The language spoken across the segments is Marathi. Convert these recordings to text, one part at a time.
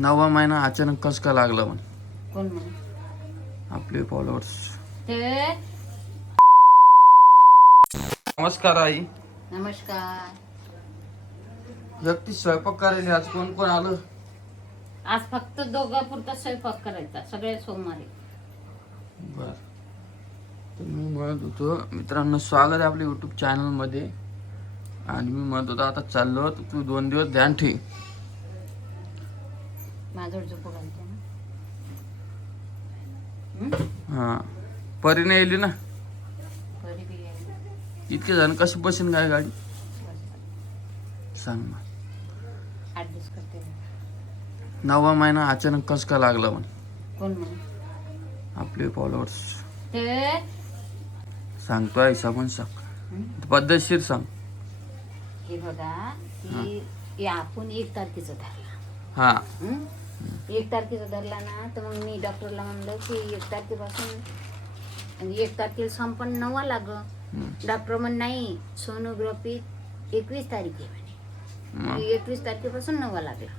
9वा महिना अचानक कस का लागला म्हण कोण म्हणे आपले फॉलोअर्स. ते नमस्कार आई. नमस्कार. व्यक्ती स्वयंपाक करायला आज कोण कोण आलं? आज फक्त दोघा पुरता स्वयंपाक करायचा, सगळे सोमवारी. बर. तर मी म्हणत होतो मित्रांनो, स्वागत आहे आपल्या युट्यूब चॅनल मध्ये. आणि मी म्हणत होतो आता चाललो, तू 2 दिवस ध्यान ठेव. माझ्यावर झोपू घालते ना. हा, परी नाही येली ना. परी बी आहे. इतके जण कशी बसेन काय गाडी सांग ना. ऍडजस्ट करते. 9वा महिना अचानक कस का लागला म्हण कोण म्हणे आपले फॉलोअर्स. ते सांगतोय हिसाबून सांग, पद्धतशीर सांग. हे बघा की आपण 1 तारखेचं धरला. हा 1 तारखेचा धरला ना, तर मग मी डॉक्टरला म्हणलं की 1 तारखेपासून 1 तारखेला संपन्न 9वा लाग. डॉक्टर म्हण नाही, सोनोग्राफी 21 तारीख आहे म्हणे. 21 तारखेपासून 9वा लागला.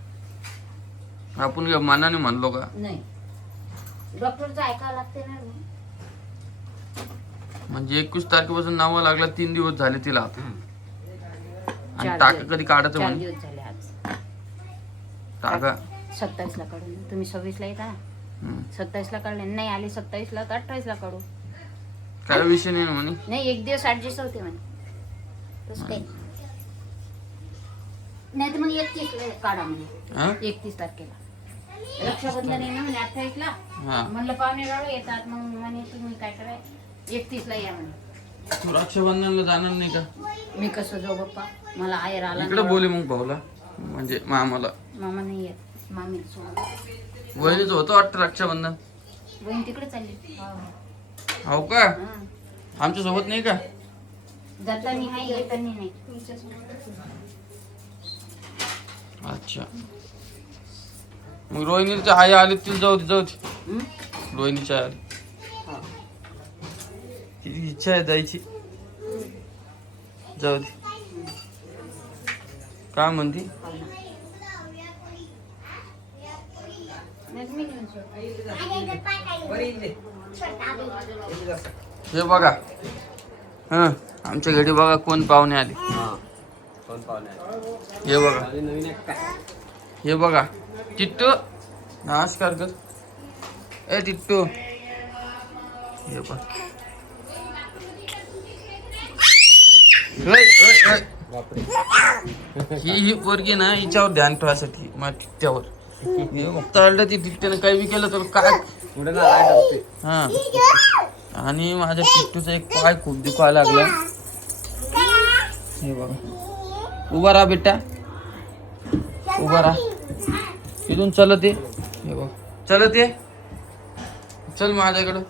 आपण काय मनाने म्हणलो का? नाही, डॉक्टरचं ऐकावं लागते ना. म्हणजे 21 तारखेपासून 9वा लागला, 3 दिवस झाले तिला आता. आणि 4 टाका दिवस. कधी काढायचं 4 म्हणे? दिवस झाले आज. टाका 27 ला काढू. तुम्ही 26 ला येता ना. 27 ला काढले, नाही आले 27 ला तर 28 ला काढू. काय विषय नाही ना म्हणे. नाही, 1 दिवस ऍडजस्ट होते म्हणे. तसं काही नाही तर मग 31 ला काढा म्हणे. हा? 31 तारखेला रक्षाबंधन आहे ना म्हणे. 28 ला हा. म्हणलं पाहुणे रावळे येतात, मग म्हणे तुम्ही काय करा 31 ला या म्हणे. तू रक्षाबंधनला जाणार नाही का? मी कसं जाऊ बाप्पा, मला आयर आला. इकडे बोले मग भाऊला, म्हणजे मामाला. मामा नाही येत, मामी सोबत. वहिनीच होतं वाटतं रक्षाबंधन. बहीण तिकडे चालली. हो का? आमच्या सोबत नाही का? जातानी आहे, येतानी नाही. अच्छा, मग रोहिणीच्या आई आली, तिला जाऊ दे. रोहिणीच्या आई आली, हो. तिची इच्छा आहे जायची. जाऊ दे. काय म्हणती? हे बघा, हा आमच्या घरी बघा कोण पाहुणे आले. हे बघा, हे बघा टिट्टू, नमस्कार कर. ए टिट्टू, हे बघ. ही पोरगी ना, हिच्यावर ध्यान ठेवायसाठी माझ्या टिट्ट्यावर. तळलं ती टिट्ट्यानं काही बी केलं तर काय. हा, आणि माझ्या टिट्टूचा एक पाय खूप दुखायला लागला. हे बघा, उभा राहा बेटा, उभा राहा. इथून चलत ये. हे बघ, चलत ये, चल माझ्याकडं.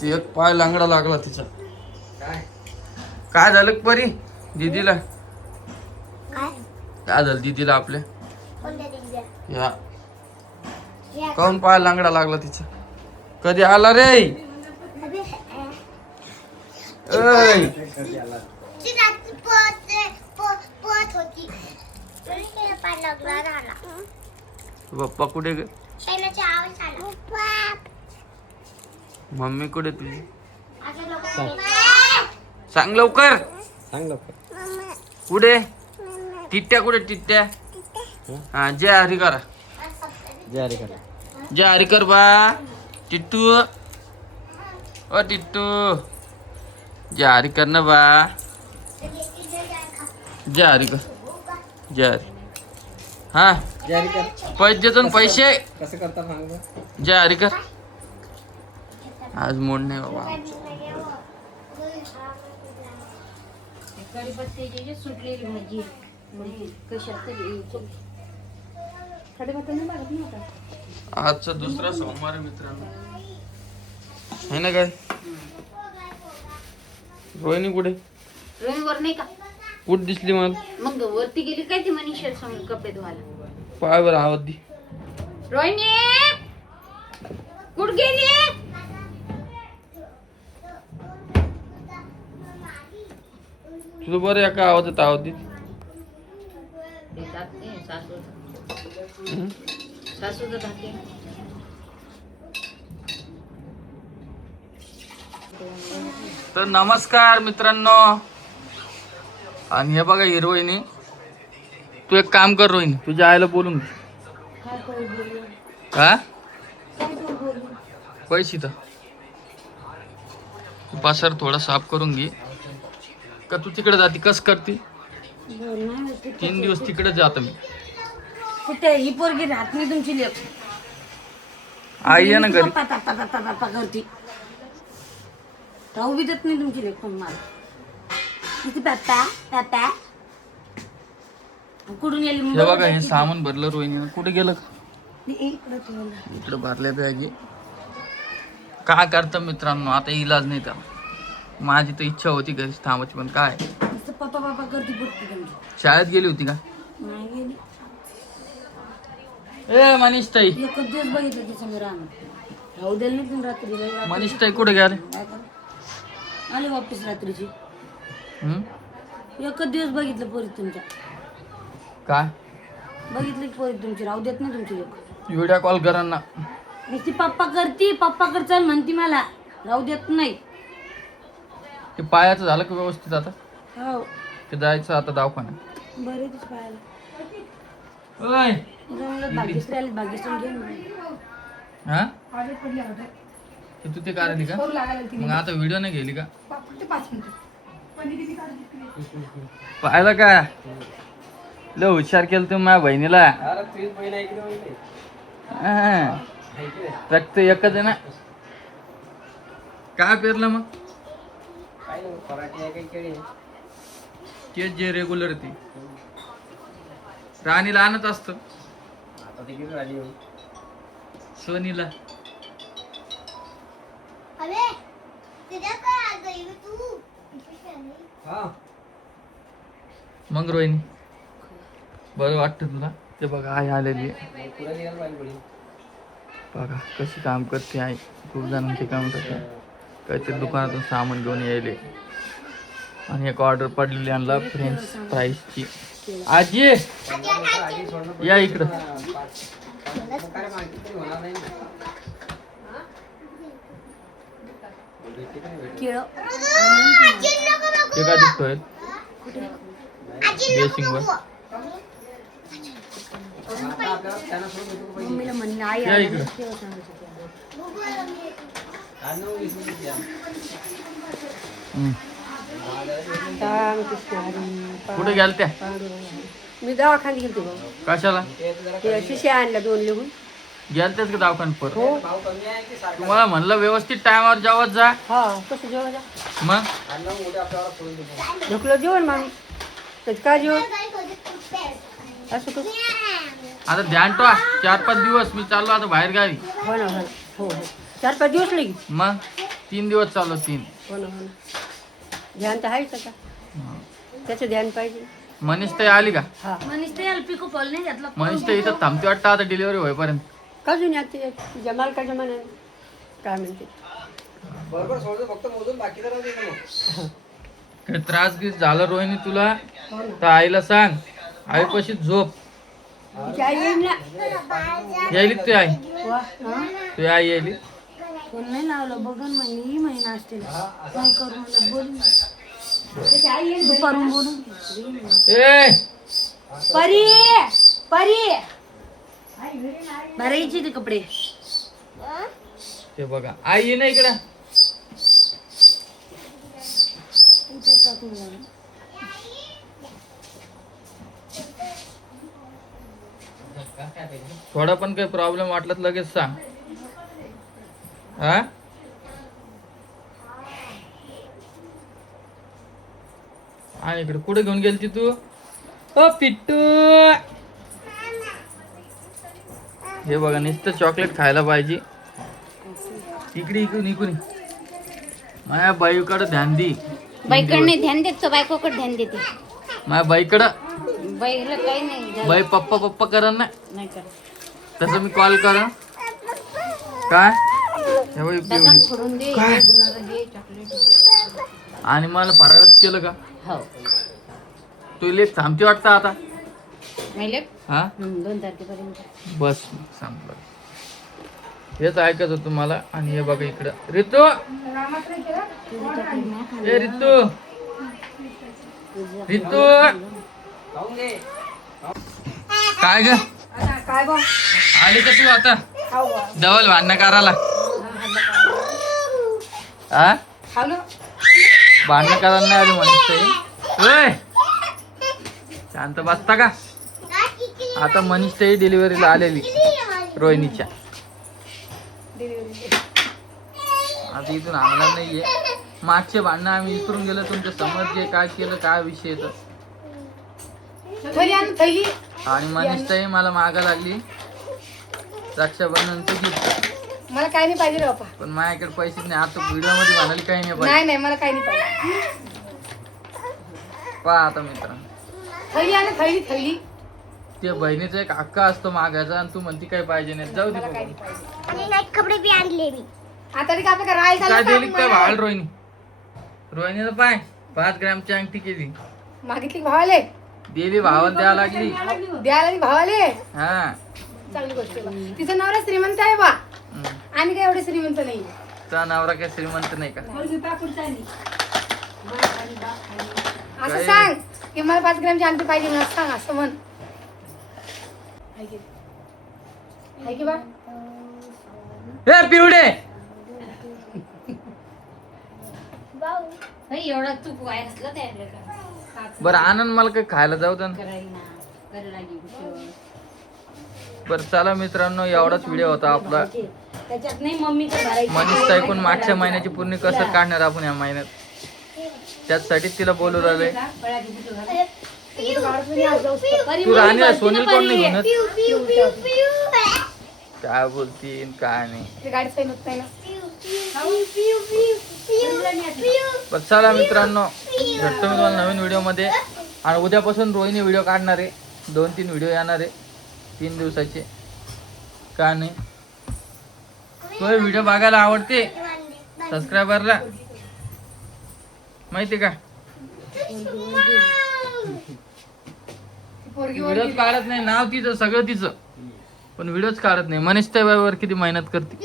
ते एक पाय लांगडा लागला तिचा. काय झालं परी दीदीला? काय झालं दीदीला आपल्या? या काऊन पाय लांगडा लागला तिचा? कधी आला रे? ऐ पप्पा कुठे ग? मम्मी कुठे तुझी? सांग लवकर. कुठे टिट्ट्या? कुठे टिट्ट्या? हा, जय हरी करा. जय हरी कर बा. टिट्टू, ओ टिट्टू, जय हरी कर ना बा. जय हरी कर, जय हरी. हा, पैसे पैसे कसं करता सांग. जय हरी कर. आज मूड नाही बाबा. कढीपत्त्याची सुटलेली भाजी कशात कढीपत्ता नाही लागत ना आता. आजचा दुसरा सोमवार आहे मित्रांनो, है ना? काय रोहिणी कुठे? रविवार नाही का? कुठे दिसली मला? मग वरती गेली काय ती मनीषा समोर कपडे धुवायला. पायावर आवाज दी. रोहिणी कुठ गेली? तुझं बरं एका आवाजात आवाज दी. ते टाकते सासूचं टाकते. तर नमस्कार मित्रांनो. आणि हे बघा हिरोईनी, तू एक काम कर रोहिणी, तुझ्या आईला बोलून घे. काय करू बोलू? हा काय करू बोलू? पैसे तर तू पासर थोडा साफ करून घे. का तू तिकडे जाते कस करते? 3 दिवस तिकडे जातो मी. कुठे ही पोरगी राहत नाही तुमची लेक? आई आहे ना घरी. पप्पा करती. राहू बी देत नाही तुमची लेक पण मला. किती पप्पा कुठून येईल? हे बघा हे सामान भरलं रोहिणी. कुठे गेलं? इकडं ठेवलं. इकडे भरल्या बॅगी. काय करतं मित्रांनो, आता इलाज नाही त्याला. माझी तर इच्छा होती घरीच थांबायची, पण काय पप्पा करती पुरती तुमची. शाळेत गेली होती का? नाही गेली. ए मनीष ताई, एकच दिवस बघितलं तिचं मी राहणार. राहू द्यायला नाही तुम्ही रात्री. मनीष ताई कुठे गेले? काय करू? आले वापस रात्रीची. हम्म? एकच दिवस बघितलं पोरी तुमच्या. काय बघितली पोरी तुमची. राहू देत नाही तुमची लोक. व्हिडिओ कॉल करा ना. ती पप्पा करती. पप्पा कर चल म्हणती मला. राहू देत नाही. ते पायाचं झालं का व्यवस्थित आता? हो ते जायचं आता दवाखान्यात. बरे तुझ पाहायला. ओय भाग्यश्री आली. भाग्यश्री घेऊन हा ते तू ते काढली का? मग आता व्हिडिओ नाही गेली का? पाहिलं का? लय हुशार केलं तुम्ही माझ्या बहिणीला. हा. रक्त एकच आहे ना. काय पेरलं मग? तेच जे रेग्युलर ती राणीला आणत असत. सोनीला मग रोहिणी बरं वाटतं तुला? ते बघा आई आलेली आहे. बघा कशी काम करते आई. खूप जणांचे काम करते. काहीतरी दुकानातून सामान घेऊन यायले. आणि एक ऑर्डर पडलेली आणला फ्रेंच फ्राईजची. आजी या इकडं. ते काय दिसतोय बेसिंग वर? मम्मीला म्हणलं आई या इकडं. कुठे गेलत्या? मी दवाखान्यात गेलते बघ. कशाला शिष्या आणल्या 2 लिहून. गेलतेच का दवाखान्यात परत? तुम्हाला म्हणलं व्यवस्थित टायमावर जेवत जा. हा कसं जेवण? मग ढोकलं जेवण माणूस. त्याच काय जेवण असं कसं? आता ध्यान ठेवा. 4-5 दिवस मी चाललो आता बाहेर गावी. हो ना. हो 4-5 दिवस लगी. मग 3 दिवस चाललो. 3. हो ना. ध्यान तर आहेच आता. त्याचं ध्यान पाहिजे. मनीष ताई आली का? हा मनीष ताई पिको फॉल नाही घातला. मनीष ताई इथं थांबते वाटतं आता डिलिव्हरी होईपर्यंत. कजून येते तुझ्या मालकाच्या मनाने. काय म्हणते? काही त्रास गीस झाला रोहिणी तुला तर आईला सांग. आई पशी झोप. यायली तू आई? तू आई यायली? फोन नाही लावलं. बघन म्हणे महिना असते. काय करू म्हणलं बोलून. दुपारून बोलून. ए परी भरायची ते कपडे. ते बघा आई ये ना इकडं. थोडा पण काही प्रॉब्लेम वाटला तर लगेच सांग. हा आणि इकडे कुठे घेऊन गेलती तू? ओ पिट्टू. हे बघा नुसतं चॉकलेट खायला पाहिजे. इकडे इकडून इकडून माझ्या बाईकडे ध्यान दे. बाईकडे नाही ध्यान देत तो. बायकोकडे ध्यान देते. माझ्या बाईकडं. बाईला काही नाही. बाई पप्पा करण ना नाही कर. तसं मी कॉल करा. काय हे बाई डबा फोडून दे. काय? गुणाला दे चॉकलेट. आणि मला फराळच केलं का? हो तू लेख थांबते वाटतं आता. माहिले हा 2 तारखेपर्यंत. बस संपलं. हेच ऐकत होतो मला. आणि हे बघा इकडं रितू, ए रितू, रितू काय ग आली का तू आता डबल भांडणं करायला? हा भांडणं करायला नाही आली मनीष. शांत बसता का? आता मनीष ताई डिलिव्हरीला आलेली रोहिणीच्या. आता इथून आणणार नाहीये. मागचे भांडणं आम्ही विसरून गेलो. तुमच्या समज जे काय केलं काय विषय तर. आणि मनीष ताई मला मागा लागली रक्षाबंधनचं गिफ्ट. मला काही नाही पाहिजे रे बापा. पण माझ्याकडे पैसेच नाही. आता व्हिडिओ मध्ये म्हणाली काही नाही पाहिजे. नाही नाही मला काही नाही पाहिजे. पहा आता मित्रांनो, थैली आणि थैली थैली ते बहिणीचा एक हक्क असतो मागायचा आणि तू म्हणती काही पाहिजे नाही. जाऊ दे मला काही बाबा. नाही पाहिजे. आणि नाईट कपडे बी आणले मी. आता तरी आपलं राय काय दिली काय भाळ रोहिणी? रोहिणीनं पाय 5 ग्रॅमची अंगठी केली. मागितली भावाले दिली भावाला द्यायला लागली. द्यायला ती भावाले. हा चांगली गोष्ट आहे बा. तिचा नवरा श्रीमंत आहे बा. आणि काय एवढे श्रीमंत नाही. तुझा नवरा काय श्रीमंत नाही का? असं सांग की मला 5 ग्रॅमची अंगठी पाहिजे म्हणून सांग. असं म्हण. आहे की बा हे पिवडे एवढा तूप वाया घातलं त्या बरं आनंद मला काही खायला जाऊ दे ना. करायला ना करायला बरं चला मित्रांनो, एवढाच व्हिडिओ होता आपला. त्याच्यात नाही मम्मी मनीष ताईकून मागच्या महिन्याची पूर्ण कसर काढणार आपण या महिन्यात. त्याचसाठी तिला बोलू राहिले. तू राणीला सोनील कोण नाही म्हणत? पिऊ पिऊ पिऊ पिऊ. काय बोलतीन काय नाही. ती गाडी सैन होत नाही ना. पिऊ पिऊ पिऊ पिऊ पिऊ. पण चला मित्रांनो, भेटतो मी तुम्हाला नवीन व्हिडिओ मध्ये. आणि उद्यापासून रोहिणी व्हिडिओ काढणार आहे. 2-3 व्हिडिओ येणार आहे 3 दिवसाचे. का नाही तो व्हिडिओ बघायला आवडते सबस्क्रायबरला माहिती का? पोरगी व्हिडिओच काढत नाही. नाव तिचं सगळं तिचं, पण व्हिडिओच काढत नाही. मनीष ताईवर किती मेहनत करते.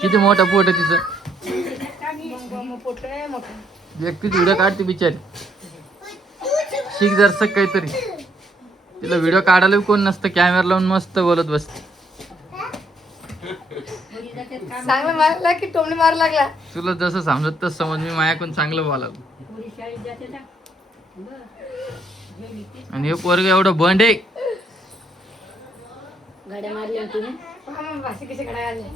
किती मोठा पोट आहे तिचं. पोट आहे मोठं. एकटीच व्हिडिओ काढते बिचारी. शिक जरसं काहीतरी. तिला व्हिडिओ काढायला कोण नसतं. कॅमेरा लावून मस्त बोलत बसते. चांगलं मारला की टोमणे मार लागला. तुला जसं समजत तसं समज. मी माझ्याकडून चांगलं बोलाल. आणि हे पोरग एवढं बंड आहे. गाड्या मारल्या तिने भाषे कसे घडायला